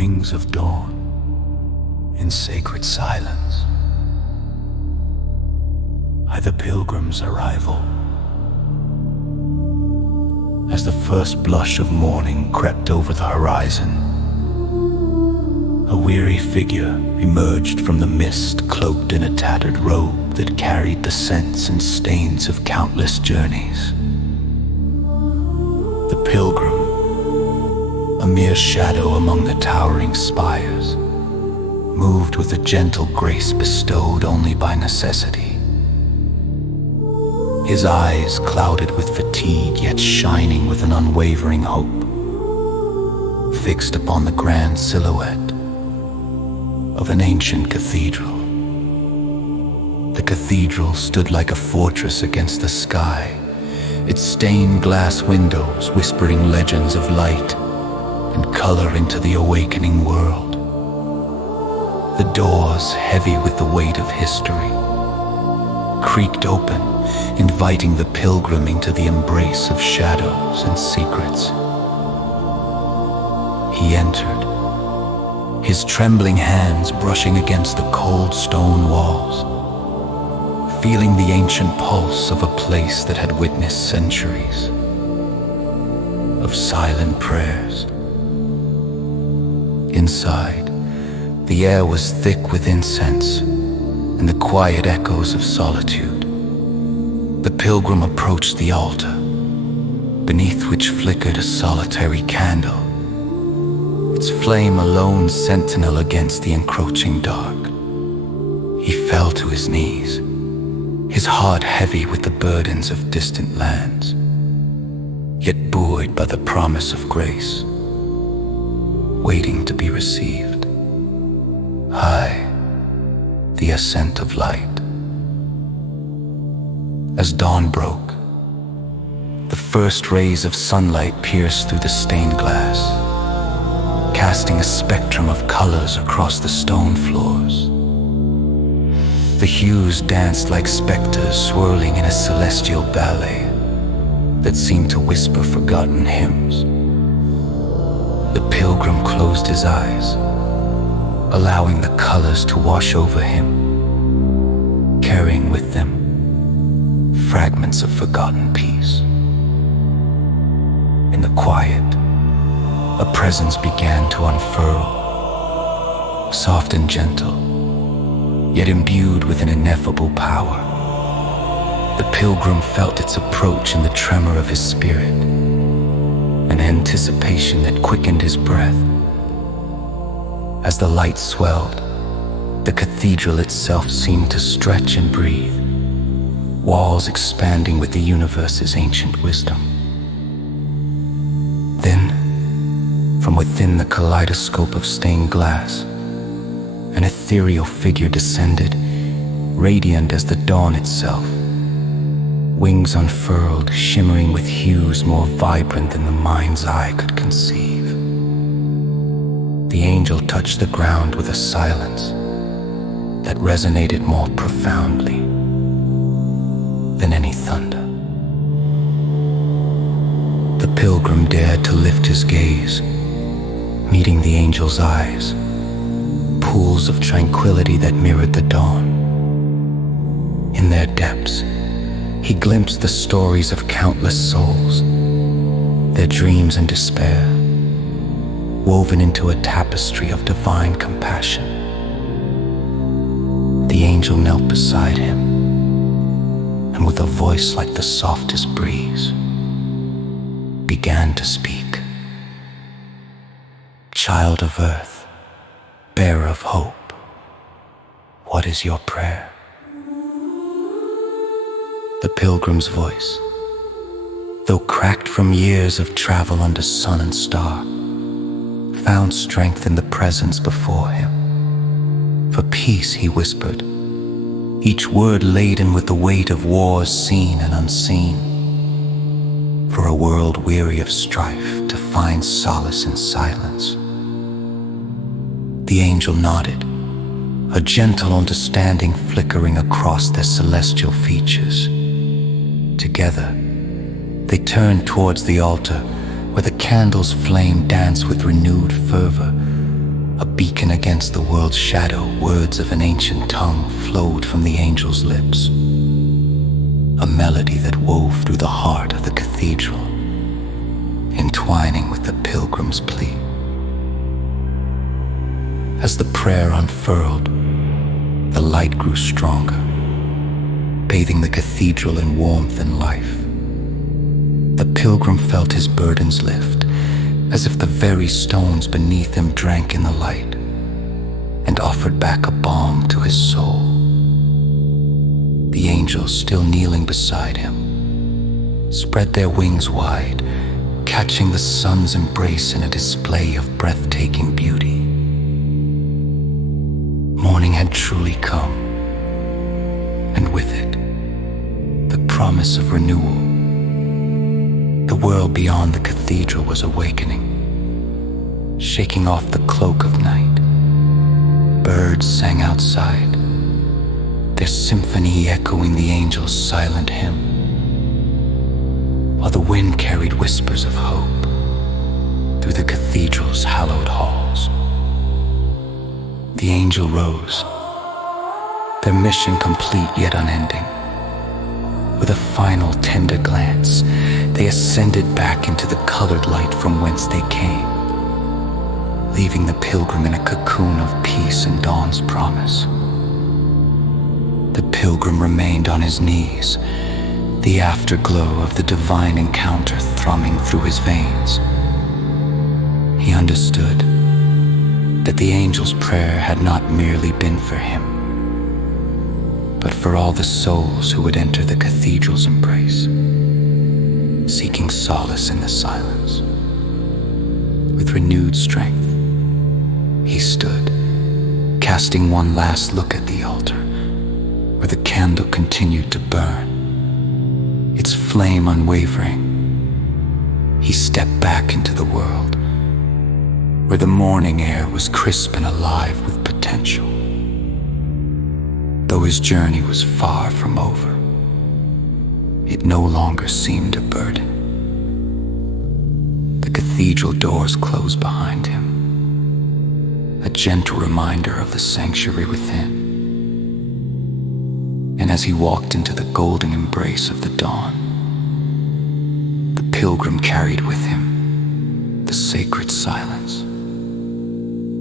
wings of dawn, in sacred silence, I the pilgrim's arrival. As the first blush of morning crept over the horizon, a weary figure emerged from the mist, cloaked in a tattered robe that carried the scents and stains of countless journeys. The pilgrim, a mere shadow among the towering spires, moved with a gentle grace bestowed only by necessity. His eyes clouded with fatigue, yet shining with an unwavering hope, fixed upon the grand silhouette of an ancient cathedral. The cathedral stood like a fortress against the sky, its stained glass windows whispering legends of light and color into the awakening world. The doors, heavy with the weight of history, creaked open, inviting the pilgrim into the embrace of shadows and secrets. He entered, his trembling hands brushing against the cold stone walls, feeling the ancient pulse of a place that had witnessed centuries of silent prayers. Inside, the air was thick with incense and the quiet echoes of solitude. The pilgrim approached the altar, beneath which flickered a solitary candle, its flame a lone sentinel against the encroaching dark. He fell to his knees, his heart heavy with the burdens of distant lands, yet buoyed by the promise of grace, waiting to be received. High, the ascent of light. As dawn broke, the first rays of sunlight pierced through the stained glass, casting a spectrum of colors across the stone floors. The hues danced like specters swirling in a celestial ballet that seemed to whisper forgotten hymns. The pilgrim closed his eyes, allowing the colors to wash over him, carrying with them fragments of forgotten peace. In the quiet, a presence began to unfurl, soft and gentle, yet imbued with an ineffable power. The pilgrim felt its approach in the tremor of his spirit, an anticipation that quickened his breath. As the light swelled, the cathedral itself seemed to stretch and breathe, walls expanding with the universe's ancient wisdom. Then, from within the kaleidoscope of stained glass, an ethereal figure descended, radiant as the dawn itself, wings unfurled, shimmering with hues more vibrant than the mind's eye could conceive. The angel touched the ground with a silence that resonated more profoundly than any thunder. The pilgrim dared to lift his gaze, meeting the angel's eyes, pools of tranquility that mirrored the dawn. In their depths, he glimpsed the stories of countless souls, their dreams and despair, woven into a tapestry of divine compassion. The angel knelt beside him, and with a voice like the softest breeze, began to speak. Child of earth, bearer of hope, what is your prayer? The pilgrim's voice, though cracked from years of travel under sun and star, found strength in the presence before him. For peace, he whispered, each word laden with the weight of wars seen and unseen. For a world weary of strife to find solace in silence. The angel nodded, a gentle understanding flickering across their celestial features. Together, they turned towards the altar, where the candle's flame danced with renewed fervor, A beacon against the world's shadow, words of an ancient tongue flowed from the angel's lips. A melody that wove through the heart of the cathedral, entwining with the pilgrim's plea. As the prayer unfurled, the light grew stronger, bathing the cathedral in warmth and life. The pilgrim felt his burdens lift, as if the very stones beneath him drank in the light and offered back a balm to his soul. The angels, still kneeling beside him, spread their wings wide, catching the sun's embrace in a display of breathtaking beauty. Morning had truly come, and with it, the promise of renewal. The world beyond the cathedral was awakening, shaking off the cloak of night. Birds sang outside, their symphony echoing the angels' silent hymn, while the wind carried whispers of hope through the cathedral's hallowed halls. The angel rose, their mission complete yet unending. With a final tender glance, they ascended back into the colored light from whence they came, leaving the pilgrim in a cocoon of peace and dawn's promise. The pilgrim remained on his knees, the afterglow of the divine encounter thrumming through his veins. He understood that the angel's prayer had not merely been for him, but for all the souls who would enter the cathedral's embrace, seeking solace in the silence. With renewed strength, he stood, casting one last look at the altar, where the candle continued to burn, its flame unwavering. He stepped back into the world, where the morning air was crisp and alive with potential. Though his journey was far from over, it no longer seemed a burden. The cathedral doors closed behind him, a gentle reminder of the sanctuary within. And as he walked into the golden embrace of the dawn, the pilgrim carried with him the sacred silence,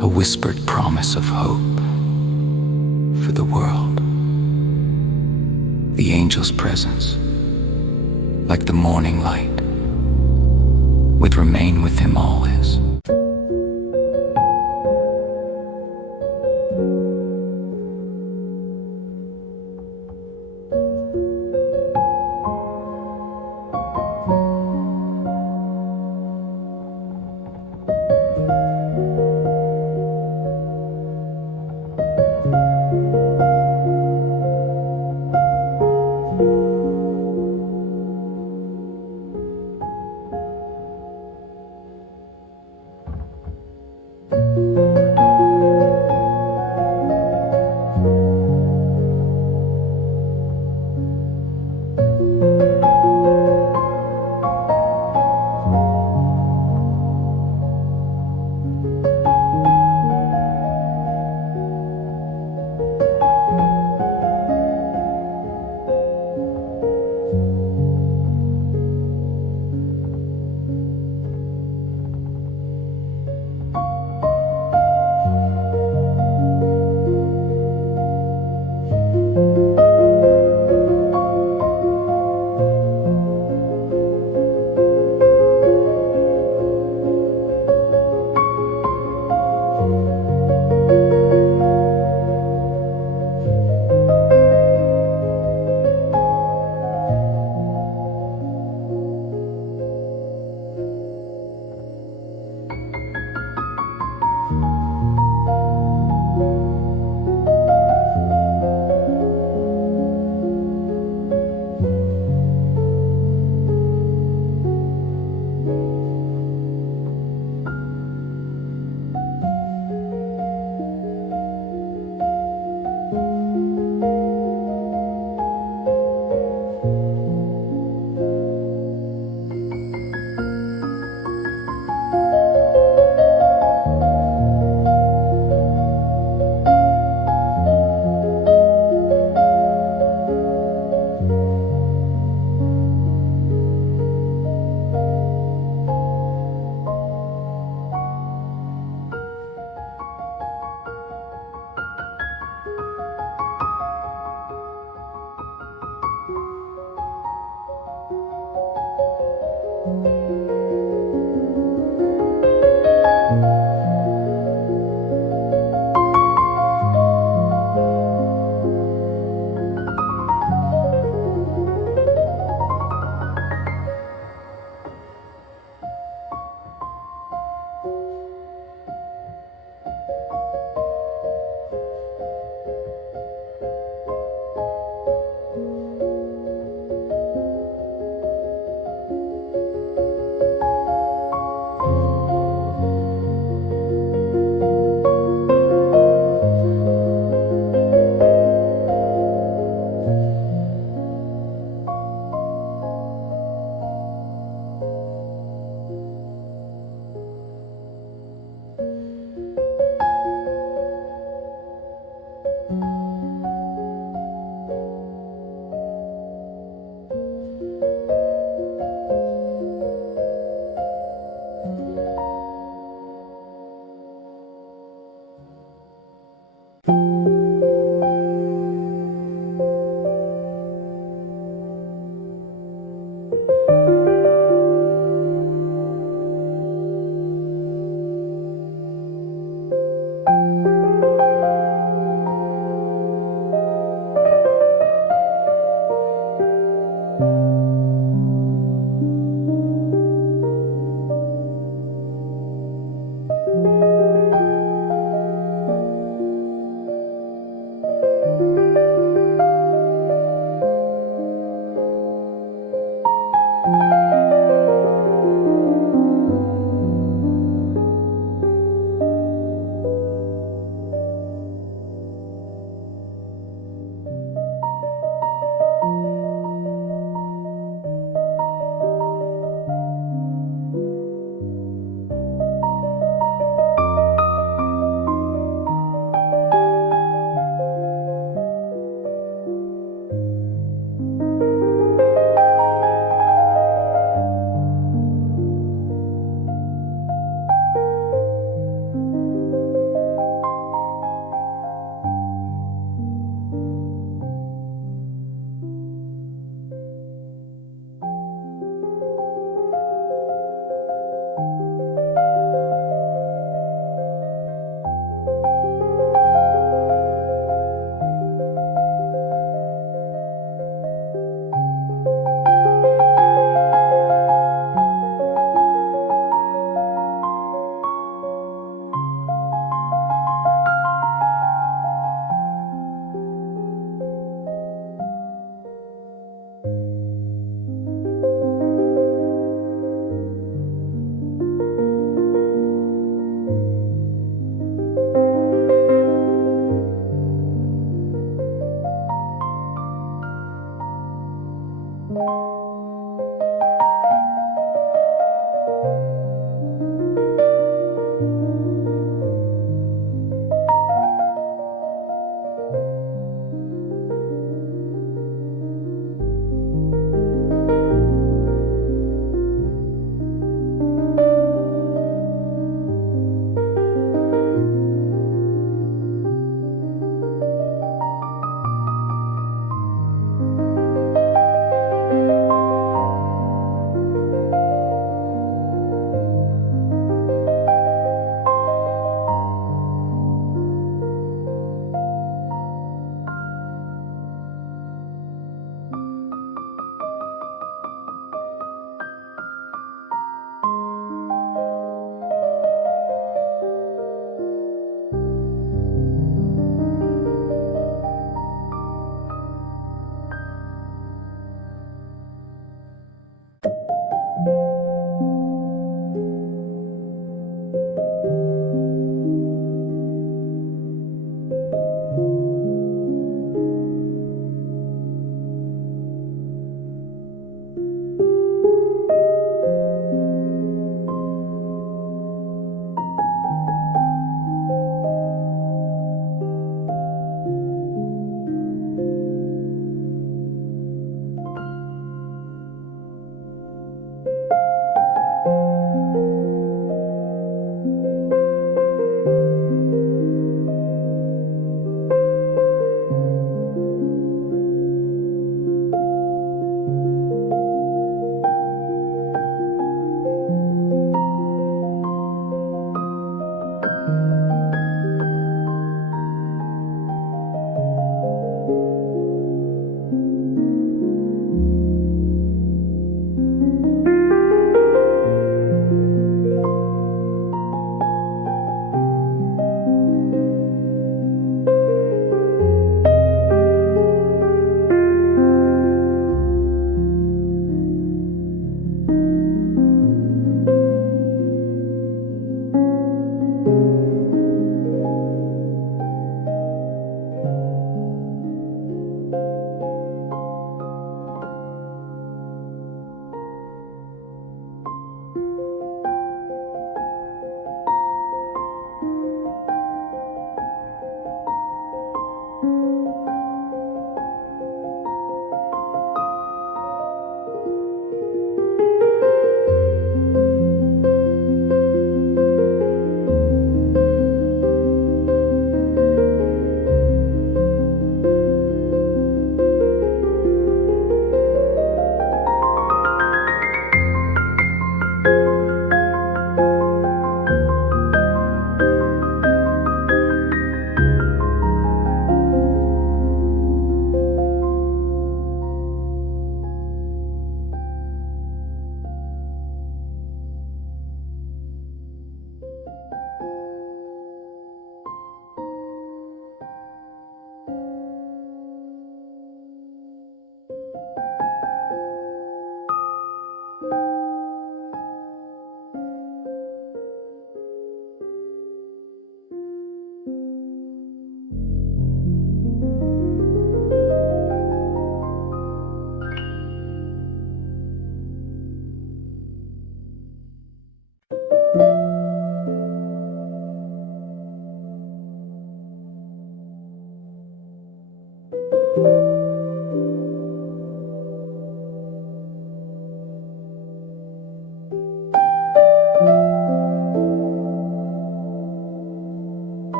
a whispered promise of hope for the world. The angel's presence, like the morning light, would remain with him always.